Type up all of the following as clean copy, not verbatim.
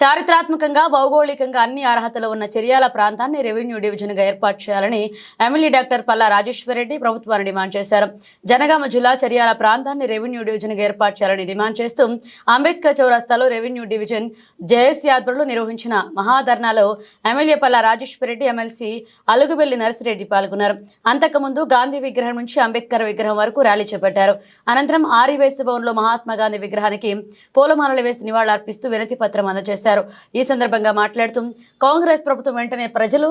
చారిత్రాత్మకంగా భౌగోళికంగా అన్ని అర్హతలు ఉన్న చర్యాల ప్రాంతాన్ని రెవెన్యూ డివిజన్గా ఏర్పాటు చేయాలని ఎమ్మెల్యే డాక్టర్ పల్లా రాజేశ్వరరెడ్డి ప్రభుత్వాన్ని డిమాండ్ చేశారు. జనగామ జిల్లా చర్యాల ప్రాంతాన్ని రెవెన్యూ డివిజన్గా ఏర్పాటు చేయాలని డిమాండ్ చేస్తూ అంబేద్కర్ చౌరస్తాలో రెవెన్యూ డివిజన్ జేఏసీ ఆధ్వర్యంలో నిర్వహించిన మహాధర్నాలో ఎమ్మెల్యే పల్లా రాజేశ్వరరెడ్డి, ఎమ్మెల్సీ అలుగుబెల్లి నర్సిరెడ్డి పాల్గొన్నారు. అంతకుముందు గాంధీ విగ్రహం నుంచి అంబేద్కర్ విగ్రహం వరకు ర్యాలీ చేపట్టారు. అనంతరం ఆర్యవైశ్య భవన్లో మహాత్మా గాంధీ విగ్రహానికి పూలమాలలు వేసి నివాళులర్పిస్తూ వినతి పత్రం అందజేశారు. ఈ సందర్భంగా మాట్లాడుతూ కాంగ్రెస్ ప్రభుత్వం వెంటనే ప్రజలు,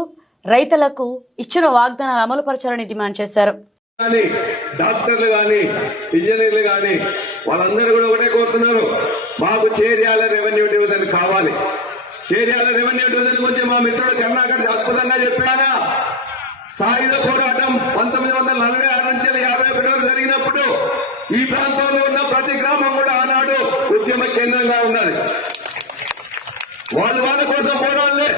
రైతులకు ఇచ్చిన వాగ్దానాలు అమలు పరచాలని డిమాండ్ చేశారు. డాక్టర్లు గాని, ఇంజనీర్లు గాని వాళ్ళందరూ కూడా ఒకటే కోరుతున్నారు, మాకు చేర్యాల రెవెన్యూ డివిజన్ కావాలి. చేర్యాల రెవెన్యూ డివిజన్ గురించి మా మిత్రుడు కర్ణాకర్ అద్భుతంగా చెప్పారా. సాయుధ పోరాటం 1946 నుంచి 51 వరకు జరిగినప్పుడు ఈ ప్రాంతంలో ఉన్న ప్రతి గ్రామం కూడా ఆనాడు ఉద్యమ కేంద్రంగా ఉన్నది. వాళ్ళ కోసం పోరాడలే.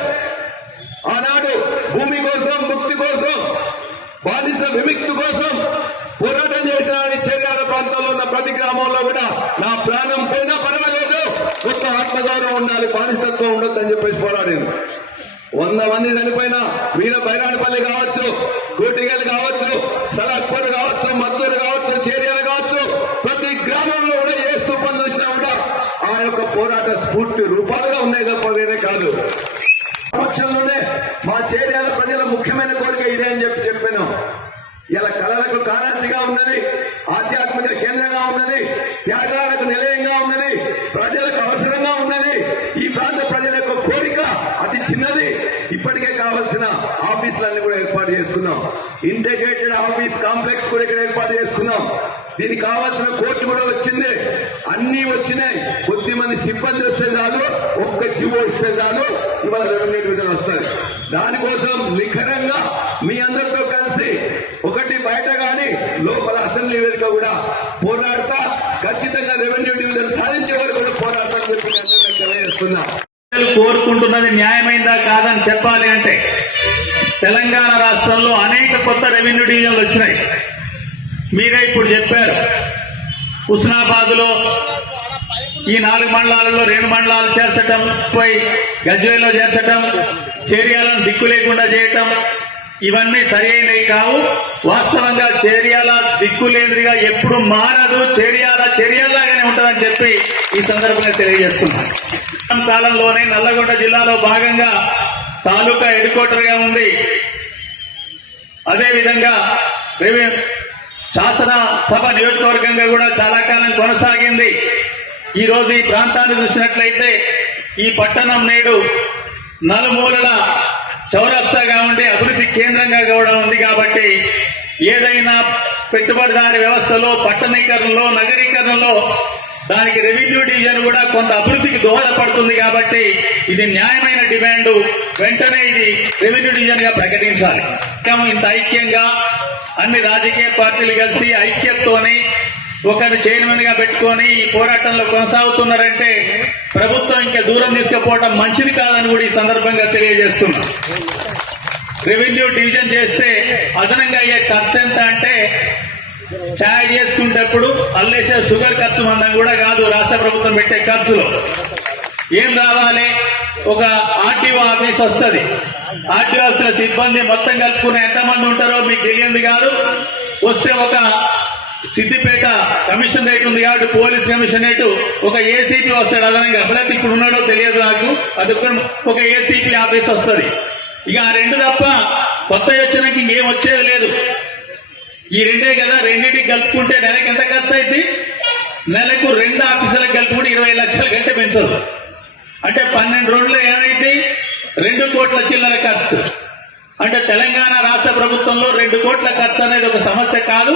ఆనాడు భూమి కోసం, ముక్తి కోసం, బాధిత విముక్తి కోసం పోరాటం చేసిన చర్యాల ప్రాంతంలో ఉన్న ప్రతి గ్రామంలో కూడా నా ప్రాణం పోయినా పర్వాలేదు, కొత్త ఆత్మగౌరవం ఉండాలి, బానిసత్వం ఉండొద్దు అని చెప్పేసి పోరాడింది. 100 మంది చనిపోయినా వీర బైరాణపల్లి కావచ్చు, కోటిగల్ కావచ్చు, సలాక్పూర్ కావచ్చు, మద్దూరు కావచ్చు, చేర్యాలు కావచ్చు, ప్రతి గ్రామంలో కూడా ఏ స్తూపం చూసినా కూడా ఆ యొక్క పోరాట స్ఫూర్తి రూపాలుగా ఉన్నాయి తప్ప వేరే కాదు. పక్షంలోనే మా చేర్యాల ప్రజల ముఖ్యమైన కోరిక ఇదే అని చెప్పాను. ఇలా కళలకు కారాచిగా ఉన్నది, ఆధ్యాత్మిక కేంద్రంగా ఉన్నది, త్యాగాలకు నిలయంగా ఉన్నది, ప్రజలకు అవసరంగా ఉన్నది. ఈ ప్రాంత ప్రజల యొక్క కోరిక అతి చిన్నది. ఇప్పటికే కావాల్సిన ఆఫీసులన్నీ కూడా ఏర్పాటు చేసుకున్నాం. ఇంటిగ్రేటెడ్ ఆఫీస్ కాంప్లెక్స్ కూడా ఇక్కడ ఏర్పాటు చేసుకున్నాం. దీనికి కావాల్సిన కోర్టు కూడా వచ్చింది, అన్ని వచ్చినాయి. కొద్దిమంది సిబ్బంది వస్తే చాలు, ఒక్క జీవో ఇస్తే చాలు, ఇవాళ రెవెన్యూ డివిజన్ వస్తుంది. దానికోసం నిఖరంగా మీ అందరితో కలిసి ఒకటి బయట గాని లోపల అసెంబ్లీ వేదిక కూడా పోరాడతా ఖచ్చితంగా రెవెన్యూ డివిజన్ సాధించే వరకు కూడా పోరాడతాను చెప్పి అందరికీ తెలియజేస్తున్నా. కోరుకుంటున్నది న్యాయమైందా కాదని చెప్పాలి అంటే తెలంగాణ రాష్ట్రంలో అనేక కొత్త రెవెన్యూ డివిజన్లు వచ్చినాయి. మీరే ఇప్పుడు చెప్పారు, హుస్నాబాద్ లో ఈ 4 మండలాలలో 2 మండలాలు చేర్చటం, గజ్వేల్లో చేర్చటం, చేర్యాలను దిక్కు లేకుండా చేయటం, ఇవన్నీ సరి అయినవి కావు. వాస్తవంగా చేర్యాల దిక్కు లేనిదిగా ఎప్పుడు మారదు, చేర్యాలలాగానే ఉంటుందని చెప్పి ఈ సందర్భంగా తెలియజేస్తున్నాం. కాలంలోనే నల్లగొండ జిల్లాలో భాగంగా తాలూకా హెడ్ గా ఉంది. అదేవిధంగా శాసన సభ నియోజకవర్గంగా కూడా చాలా కాలం కొనసాగింది. ఈ రోజు ఈ ప్రాంతాన్ని చూసినట్లయితే ఈ పట్టణం నేడు నలుమూలల చౌరస్తాగా ఉండి అభివృద్ధి కేంద్రంగా కూడా ఉంది. కాబట్టి ఏదైనా పెట్టుబడిదారి వ్యవస్థలో, పట్టణీకరణలో, నగరీకరణలో దానికి రెవెన్యూ డివిజన్ కూడా కొంత అభివృద్ధికి దోహదపడుతుంది. కాబట్టి ఇది న్యాయమైన డిమాండ్. వెంటనే ఇది రెవెన్యూ డివిజన్ గా ప్రకటించాలి. ఇంత ఐక్యంగా అన్ని రాజకీయ పార్టీలు కలిసి ఐక్యతతోని ఒకరు చైర్మన్ గా పెట్టుకొని ఈ పోరాటంలో కొనసాగుతున్నారంటే ప్రభుత్వం ఇంకా దూరం తీసుకుపోవడం మంచిది కాదని కూడా ఈ సందర్భంగా తెలియజేస్తున్నాం. రెవెన్యూ డివిజన్ చేస్తే అదనంగా అయ్యే ఖర్చు ఎంత అంటే, ఛాయ్ చేసుకునేటప్పుడు అల్లేసే షుగర్ ఖర్చు మందం కూడా కాదు. రాష్ట్ర ప్రభుత్వం పెట్టే ఖర్చులో ఏం రావాలి, ఒక ఆర్టీఓ ఆఫీస్ వస్తుంది. ఆర్టీఓ ఆఫీసుల సిబ్బంది మొత్తం కలుపుకుని ఎంతమంది ఉంటారో మీకు తెలియంది కాదు. వస్తే ఒక సిద్దిపేట కమిషనరేట్ ఉంది కాబట్టి పోలీస్ కమిషనరేట్ ఒక ఏసీపీ వస్తాడు అదనంగా. ఎప్పుడైతే ఇప్పుడు ఉన్నాడో తెలియదు నాకు. అది ఒక ఏసీపీ ఆఫీస్ వస్తుంది. ఇక ఆ 2 తప్ప కొత్త వచ్చినాక ఇంకేం వచ్చేది లేదు. ఈ 2 కదా, రెండింటికి కలుపుకుంటే నెలకు ఎంత ఖర్చు అయింది? నెలకు 2 ఆఫీసులకు కలుపుకుంటే 20 లక్షల కంటే పెంచదు. అంటే 12 రోజుల్లో ఏమైంది? 2 కోట్ల చిల్లర ఖర్చు. అంటే తెలంగాణ రాష్ట్ర ప్రభుత్వంలో 2 కోట్ల ఖర్చు అనేది ఒక సమస్య కాదు.